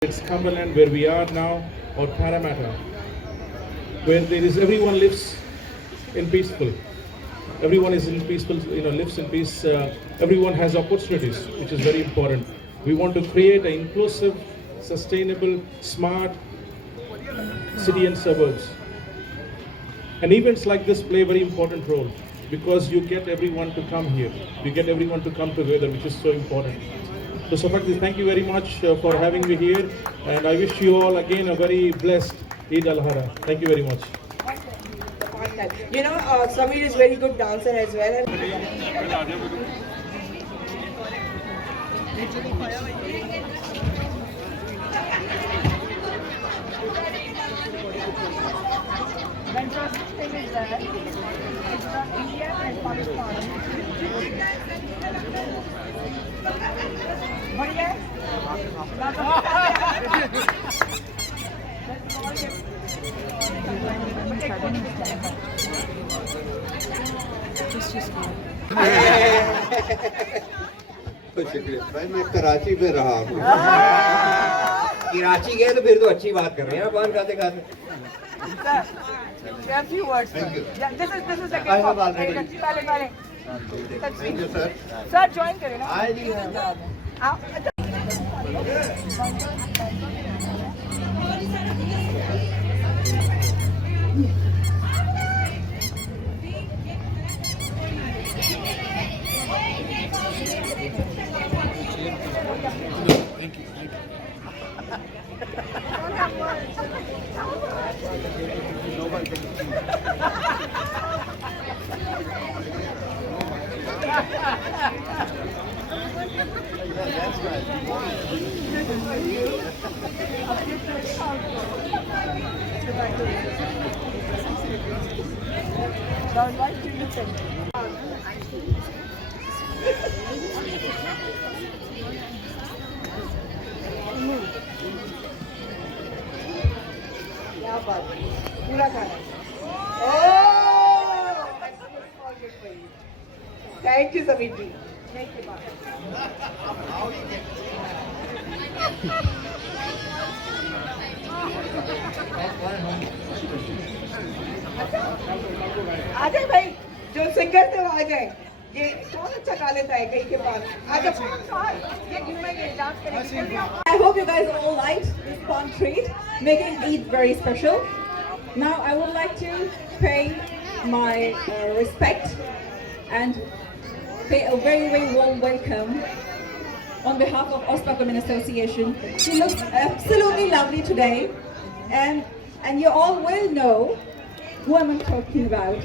It's Cumberland where we are now, or Parramatta, where everyone lives in peaceful. Everyone is in peaceful, lives in peace. Everyone has opportunities, which is very important. We want to create an inclusive, sustainable, smart city and suburbs. And events like this play a very important role because you get everyone to come here. You get everyone to come together, which is so important. So Safakti, thank you very much for having me here, and I wish you all again a very blessed Eid al-Adha. Thank you very much. Samir is very good dancer as well. The interesting thing is that it's from India and Pakistan. But yes, शुक्रिया भाई, मैं कराची में रहा हूँ। कराची गए तो फिर तो अच्छी बात कर रहे हैं पान खाते खाते। a few words. Thank you. Yeah, this is the I have already. पहले Thank you, sir. Sir join करें ना। Now, what do you think? क्या बात है, पूरा खाना। Thank you, Samir ji. आ जाए भाई, जो सिंगर थे वो आ जाए। ये कौन अच्छा गा लेता है कहीं के पास? आ जाओ। I hope you guys all liked this fun treat, making Eid very special. Now I would like to pay my respect and pay a very, very warm welcome on behalf of Ospak Women Association. She looks absolutely lovely today, and you all will know who I'm talking about.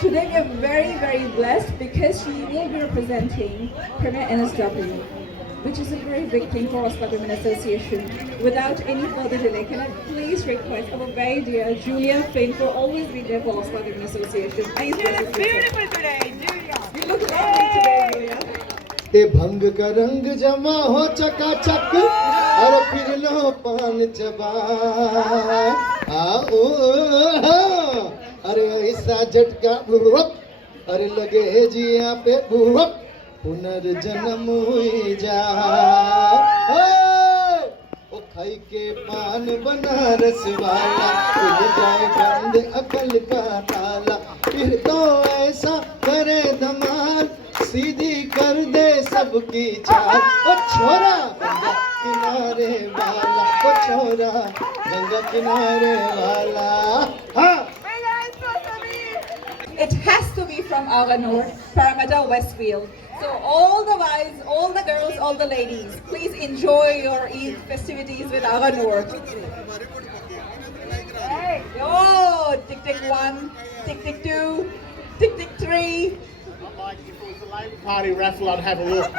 Today we are very, very blessed because she will be representing Premier NSW, which is a very big thing for Ospak Women Association. Without any further delay, can I please request our very dear Julia Finn for always be there for Ospak Women Association. Please, You look beautiful today, Julia. you look lovely today, Julia. ते भंग का रंग जमा हो चकाचक और फिर लो पान चबा आओ अरे ऐसा झटका अरे लगे जिया पे पुनर्जन्म हुई जा ओ खाई के पान बनारस वाला खुल जाए बंद अकल का ताला फिर तो ऐसा करे धमाल सीधी कर दे सबकी चाल ओ छोरा गंगा किनारे वाला ओ छोरा गंगा किनारे वाला हाँ It has to be from our north, Parramatta Westfield. So all the wives, all the girls, all the ladies, please enjoy your Eid festivities with our north. Hey, oh, tick tick 1, tick tick 2, tick tick 3. Like if it was the Labour Party raffle, I'd have a look.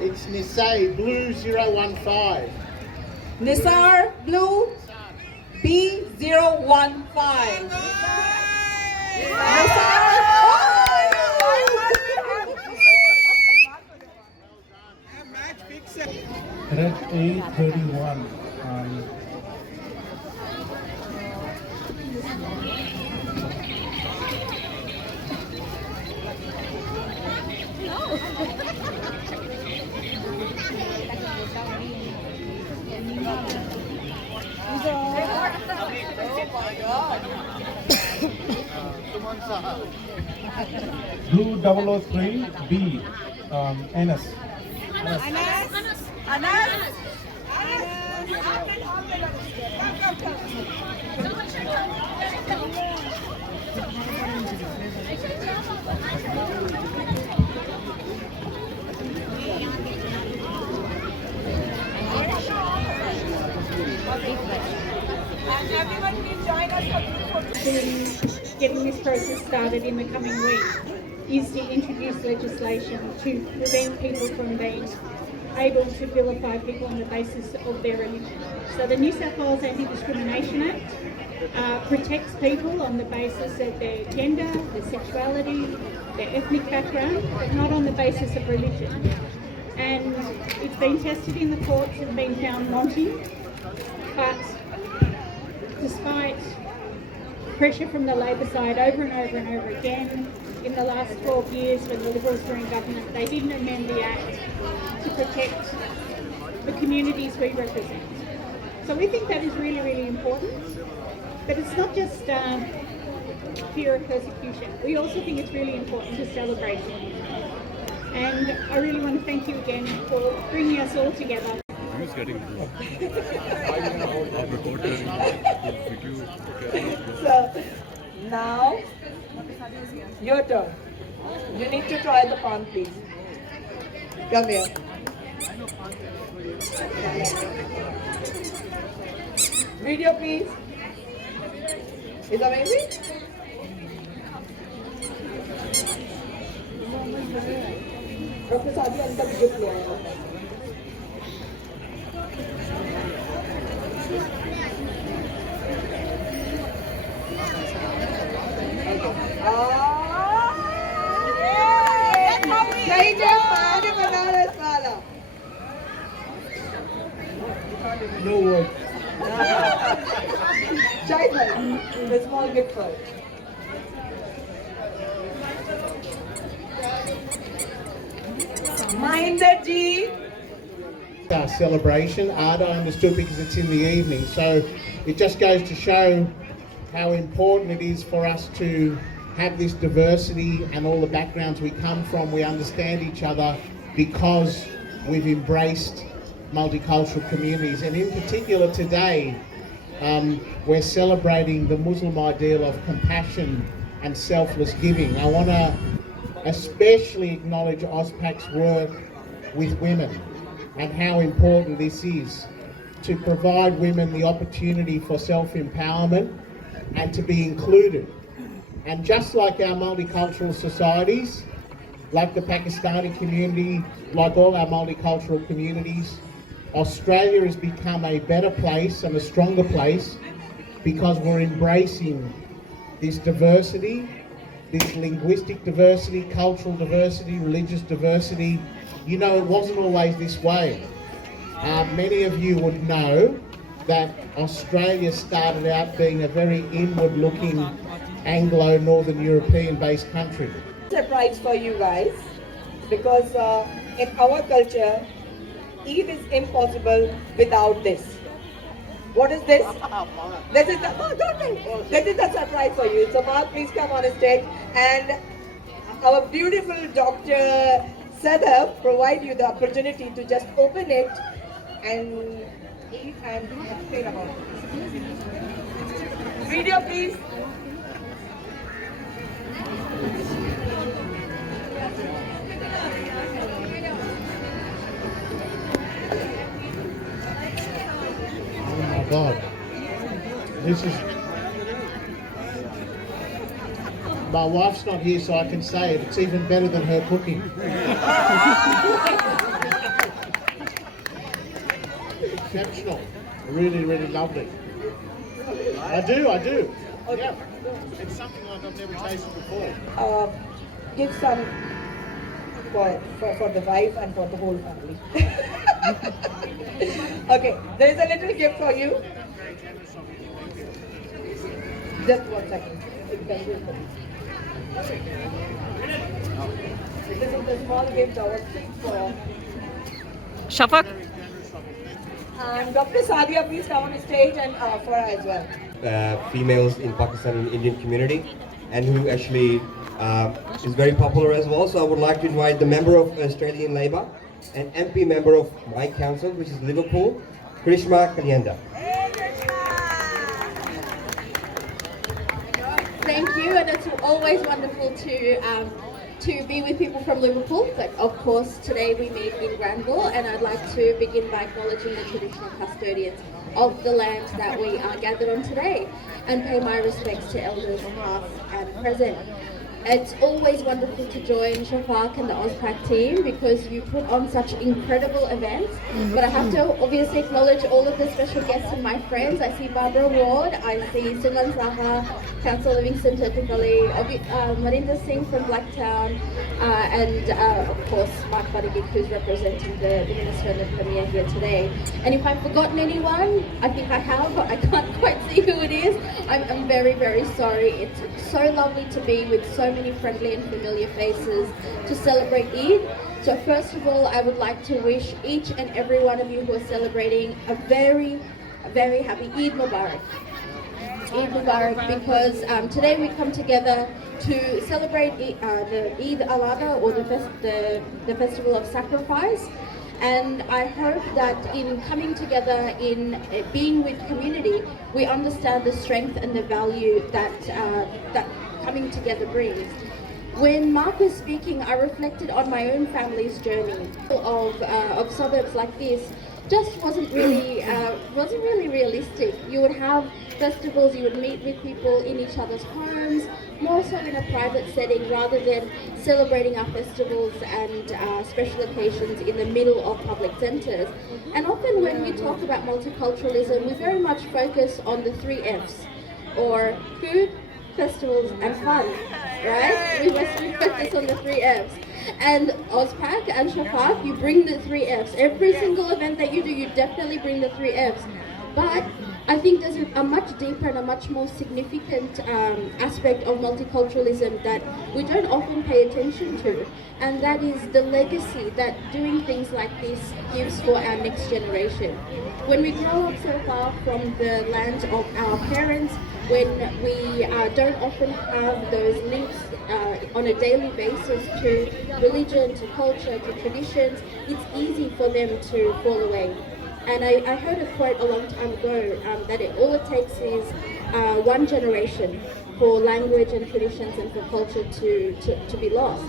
It's Nisei Blue 015. Nisar Blue B015. Nisar. Red A31. Blue 003 B. Anas. And everyone please join us for group photo. Getting this process started in the coming week is to introduce legislation to prevent people from being able to vilify people on the basis of their religion. So the New South Wales Anti-Discrimination Act protects people on the basis of their gender, their sexuality, their ethnic background, but not on the basis of religion. And it's been tested in the courts and been found wanting, but despite pressure from the Labor side over and over and over again, in the last 12 years when the Liberals were in government, they didn't amend the Act to protect the communities we represent. So we think that is really, really important. But it's not just fear of persecution. We also think it's really important to celebrate it. And I really want to thank you again for bringing us all together. Who's getting reporter So now your turn. You need to try the pan, please. Come here. Video, please. Is amazing? Dr. Sadhya अंदर gift ले आया है. सही जवाब बनारस वाला. No word. Child one, the small gift for it. Minder ji. Our celebration, Adha, I understood, because it's in the evening. So it just goes to show how important it is for us to have this diversity and all the backgrounds we come from. We understand each other because we've embraced multicultural communities. And in particular today, we're celebrating the Muslim ideal of compassion and selfless giving. I want to especially acknowledge AUSPAC's work with women and how important this is to provide women the opportunity for self-empowerment and to be included. And just like our multicultural societies, like the Pakistani community, like all our multicultural communities, Australia has become a better place and a stronger place because we're embracing this diversity, this linguistic diversity, cultural diversity, religious diversity. You know, it wasn't always this way. Many of you would know that Australia started out being a very inward-looking Anglo-Northern European-based country. Surprise for you guys, because in our culture, Eid is impossible without this. What is this? This is the This is the surprise for you. So Mark, please come on stage, and our beautiful Dr. Sadaf provide you the opportunity to just open it and eat and explain about it. Video, please. Oh my God. This is... My wife's not here, so I can say it. It's even better than her cooking. Exceptional. Really, really lovely. I do. Yeah. It's something like I've never tasted before. Give some for the wife and for the whole family. Okay, there is a little gift for you. Just 1 second. This is the small gift our treat for. Shafak. And Dr. Sadia, please come on stage and for her as well. females in Pakistan and Indian community, and who actually is very popular as well. So I would like to invite the member of Australian Labor and MP member of my council, which is Liverpool, Krishma Kalyanda. Thank you, and it's always wonderful to be with people from Liverpool. But of course, today we meet in Granville, and I'd like to begin by acknowledging the traditional custodians of the land that we are gathered on today, and pay my respects to elders past and present. It's always wonderful to join Shafaq and the Ozpack team because you put on such incredible events. But I have to obviously acknowledge all of the special guests and my friends. I see Barbara Ward, I see Sungan Saha, Councillor Livingston Turtikali, Marinder Singh from Blacktown, and of course Mark Badagik, who's representing the Minister and the Premier here today. And if I've forgotten anyone, I think I have, but I can't quite see who it is. I'm very, very sorry. It's so lovely to be with so many friendly and familiar faces to celebrate Eid. So first of all, I would like to wish each and every one of you who are celebrating a very, very happy Eid Mubarak. Eid Mubarak, because today we come together to celebrate the Eid al-Adha, or the festival of sacrifice. And I hope that in coming together, in being with community, we understand the strength and the value that coming together brings. When Mark was speaking, I reflected on my own family's journey of suburbs like this. Just wasn't really realistic. You would have festivals, you would meet with people in each other's homes, more so in a private setting rather than celebrating our festivals and special occasions in the middle of public centres. And often when we talk about multiculturalism, we very much focus on the 3 Fs, or food, festivals and fun, right? We focus on the 3 Fs. And Ozpack and Shafaq, you bring the 3 Fs. Every single event that you do, you definitely bring the 3 Fs. But I think there's a much deeper and a much more significant aspect of multiculturalism that we don't often pay attention to, and that is the legacy that doing things like this gives for our next generation. When we grow up so far from the land of our parents, when we don't often have those links on a daily basis to religion, to culture, to traditions, it's easy for them to fall away. And I heard a quote a long time ago that all it takes is one generation for language and traditions and for culture to be lost.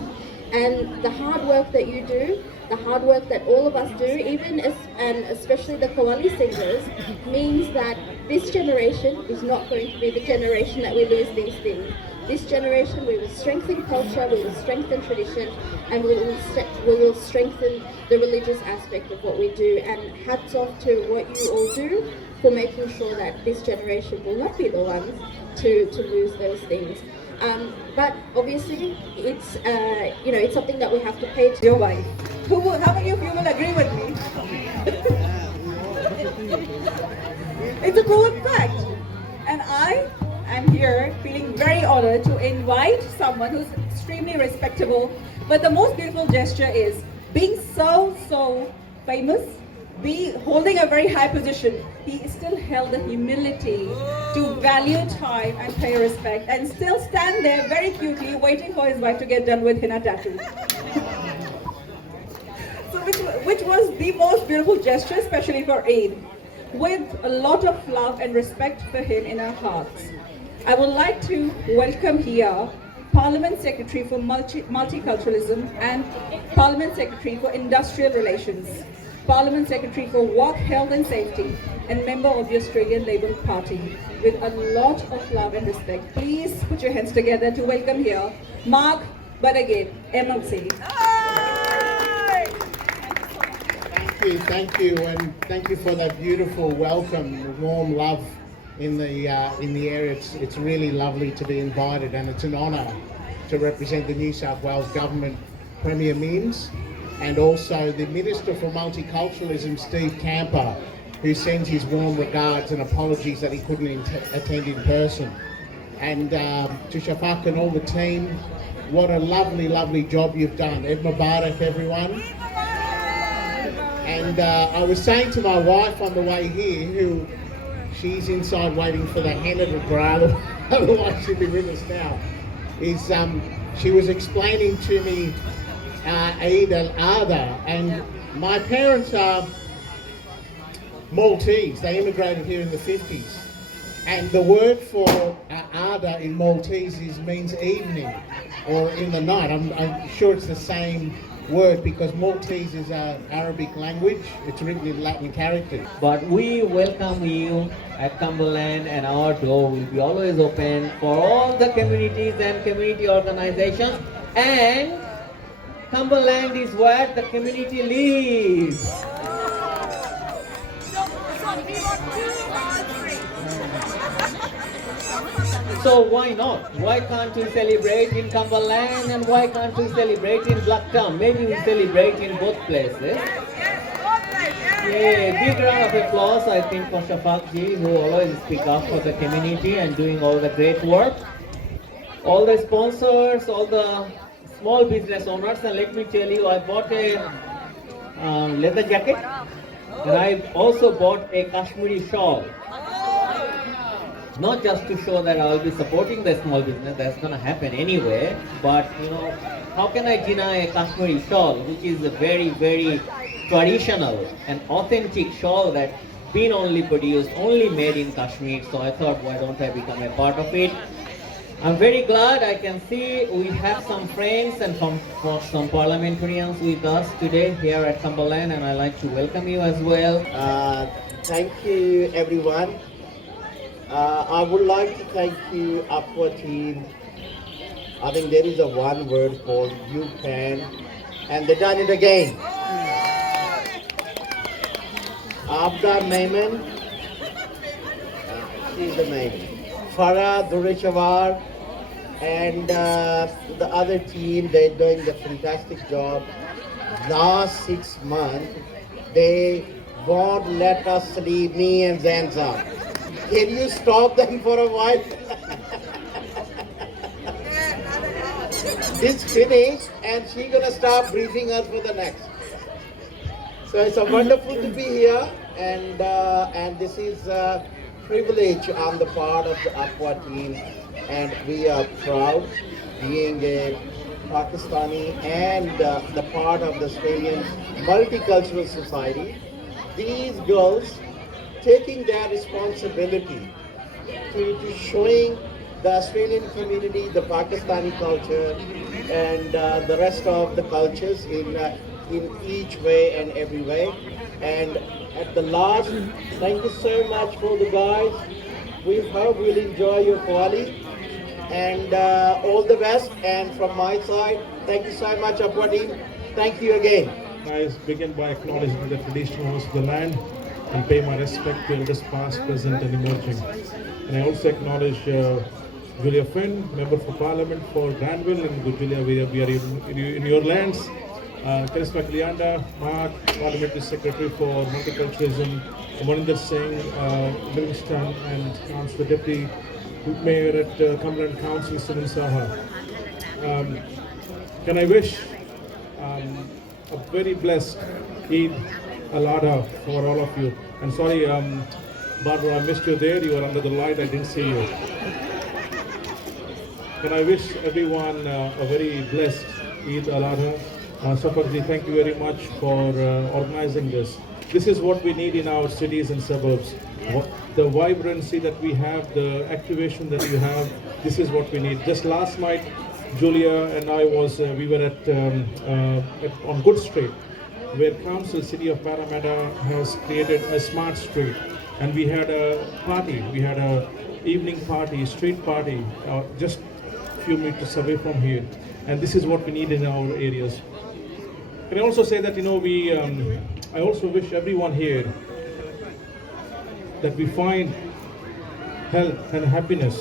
And the hard work that you do, the hard work that all of us do, and especially the Qawwali singers, means that this generation is not going to be the generation that we lose these things. This generation, we will strengthen culture, we will strengthen tradition, and we will strengthen the religious aspect of what we do. And hats off to what you all do for making sure that this generation will not be the ones to lose those things. But obviously, it's it's something that we have to pay to. Your wife. How many of you will agree with me? It's a proven fact, and I am here feeling very honored to invite someone who's extremely respectable. But the most beautiful gesture is being so famous, holding a very high position. He still held the humility to value time and pay respect, and still stand there very cutely waiting for his wife to get done with henna tattoo. So which was the most beautiful gesture, especially for Eid, with a lot of love and respect for him in our hearts. I would like to welcome here Parliament Secretary for Multiculturalism and Parliament Secretary for Industrial Relations, Parliament Secretary for Work, Health and Safety, and member of the Australian Labour Party. With a lot of love and respect, please put your hands together to welcome here Mark Badagik, MLC. Thank you, and thank you for that beautiful welcome, warm love in the area. It's really lovely to be invited, and it's an honour to represent the New South Wales Government, Premier Mims, and also the Minister for Multiculturalism, Steve Camper, who sends his warm regards and apologies that he couldn't attend in person. And to Shafaq and all the team, what a lovely job you've done. Eid Mubarak, everyone. And I was saying to my wife on the way here, she's inside waiting for the henna to grow, otherwise she'd be with us now, is she was explaining to me Eid al-Adha, and my parents are Maltese. They immigrated here in the 50s. And the word for Adha in Maltese means evening or in the night. I'm sure it's the same word because Maltese is an Arabic language. It's written in Latin characters. But we welcome you at Cumberland, and our door will be always open for all the communities and community organizations. And Cumberland is where the community lives. So why not? Why can't we celebrate in Cumberland and why can't we celebrate in Blacktown? Maybe we celebrate in both places. Yeah, big round of applause, I think, for Shafaq ji, who always speak up for the community and doing all the great work. All the sponsors, all the small business owners, and let me tell you, I bought a leather jacket, and I also bought a Kashmiri shawl. Not just to show that I will be supporting the small business, that's going to happen anyway, but you know, how can I deny a Kashmiri shawl, which is a very, very traditional and authentic shawl that been only produced, only made in Kashmir. So I thought, why don't I become a part of it? I'm very glad I can see we have some friends and some parliamentarians with us today here at Cumberland, and I'd like to welcome you as well. Thank you, everyone. I would like to thank you, APWA team. I think there is a one word called you can, and they done it again. Abda Maiman, she's the main. Farah Dureshawar and the other team, they're doing the fantastic job. Last 6 months, they won't let us sleep, me and Zanza. Can you stop them for a while? This finished and she's gonna start briefing us for the next. So it's a wonderful to be here, and this is a privilege on the part of the APWA team, and we are proud being a Pakistani and the part of the Australian multicultural society. These girls taking their responsibility to showing the Australian community, the Pakistani culture, and the rest of the cultures in each way and every way. And at the last, thank you so much for the guys. We hope we'll enjoy your quality, and all the best. And from my side, thank you so much, APWA team. Thank you again. I begin by acknowledging the traditional owners of the land and pay my respect to elders past, present and emerging. And I also acknowledge Julia Finn, Member for Parliament for Granville, and good Julia, we are in your lands. Karisma Klianda, Mark, Parliamentary Secretary for Multiculturalism, Maninder Singh, Livingston, and Councillor Deputy Mayor at Cumberland Council, Sunil Saha. Can I wish a very blessed Eid al-Adha for all of you. And sorry, Barbara, I missed you there. You were under the light. I didn't see you. Can I wish everyone a very blessed Eid al-Adha. Safarji, thank you very much for organizing this. This is what we need in our cities and suburbs. The vibrancy that we have, the activation that you have, this is what we need. Just last night, Julia and I we were on Good Street, where Council City of Parramatta has created a smart street, and we had a party. We had a evening party, street party, just a few meters away from here, and this is what we need in our areas. Can I also say that I also wish everyone here that we find health and happiness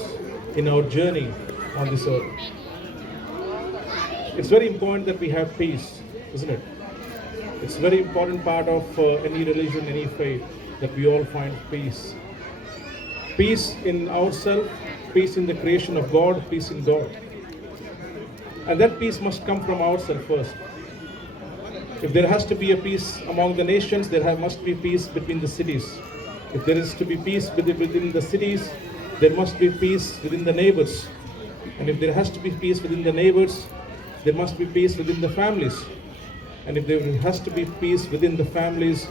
in our journey on this earth. It's very important that we have peace, isn't it? It's a very important part of any religion, any faith, that we all find peace. Peace in ourselves, peace in the creation of God, peace in God. And that peace must come from ourselves first. If there has to be a peace among the nations, there must be peace between the cities. If there is to be peace within the cities, there must be peace within the neighbors. And if there has to be peace within the neighbors, there must be peace within the families. And if there has to be peace within the families,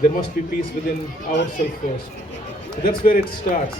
there must be peace within ourselves first. So that's where it starts.